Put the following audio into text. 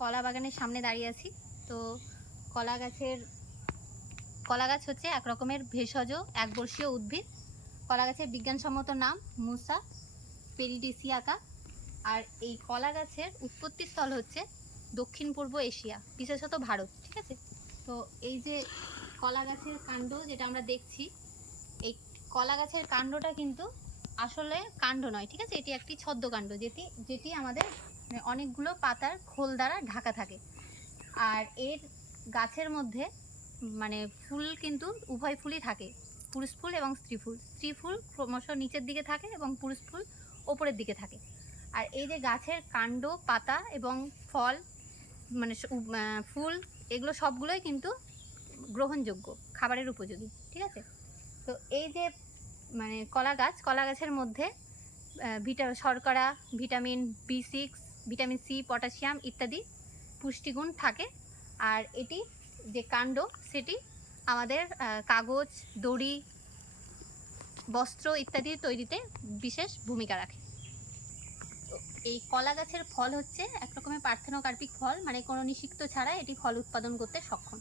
কলা বাগানের সামনে দাঁড়িয়ে আছি। তো কলা গাছের, কলা গাছ হচ্ছে এক রকমের ভেষজ, একবর্ষীয় উদ্ভিদ। কলা গাছের বিজ্ঞানসম্মত নাম মুসা পেরিডিসিয়াকা। আর এই কলা গাছের উৎপত্তি স্থল হচ্ছে দক্ষিণ পূর্ব এশিয়া, বিশেষত ভারত, ঠিক আছে? তো এই যে কলা গাছের কাণ্ড যেটা আমরা দেখছি, এই কলা গাছের কাণ্ডটা কিন্তু আসলে কাণ্ড নয়, ঠিক আছে? এটি একটি ছদ্মকাণ্ড যেটি যেটি আমাদের মানে অনেকগুলো পাতার খোল দ্বারা ঢাকা থাকে। আর এর গাছের মধ্যে মানে ফুল কিন্তু উভয় ফুলই থাকে। পুরুষ ফুল এবং স্ত্রী ফুল। স্ত্রী ফুল ক্রমশ নিচের দিকে থাকে এবং পুরুষ ফুল ওপরের দিকে থাকে। আর এই যে গাছের কাণ্ড, পাতা এবং ফল মানে ফুল, এগুলো সবগুলোই কিন্তু গ্রহণযোগ্য, খাবারের উপযোগী, ঠিক আছে? তো এই যে মানে কলা গাছ, কলা গাছের মধ্যে ভিটা, শর্করা, vitamin B six, vitamin C, potassium ইত্যাদি পুষ্টিগুণ থাকে। আর এটি যে কাণ্ড, সেটি আমাদের কাগজ, দড়ি, বস্ত্র ইত্যাদি তৈরিতে বিশেষ ভূমিকা রাখে। এই কলা গাছের ফল হচ্ছে এক রকমের পার্থেনোকার্পিক ফল মানে কোনো নিষিক্ত ছাড়া এটি ফল উৎপাদন করতে সক্ষম।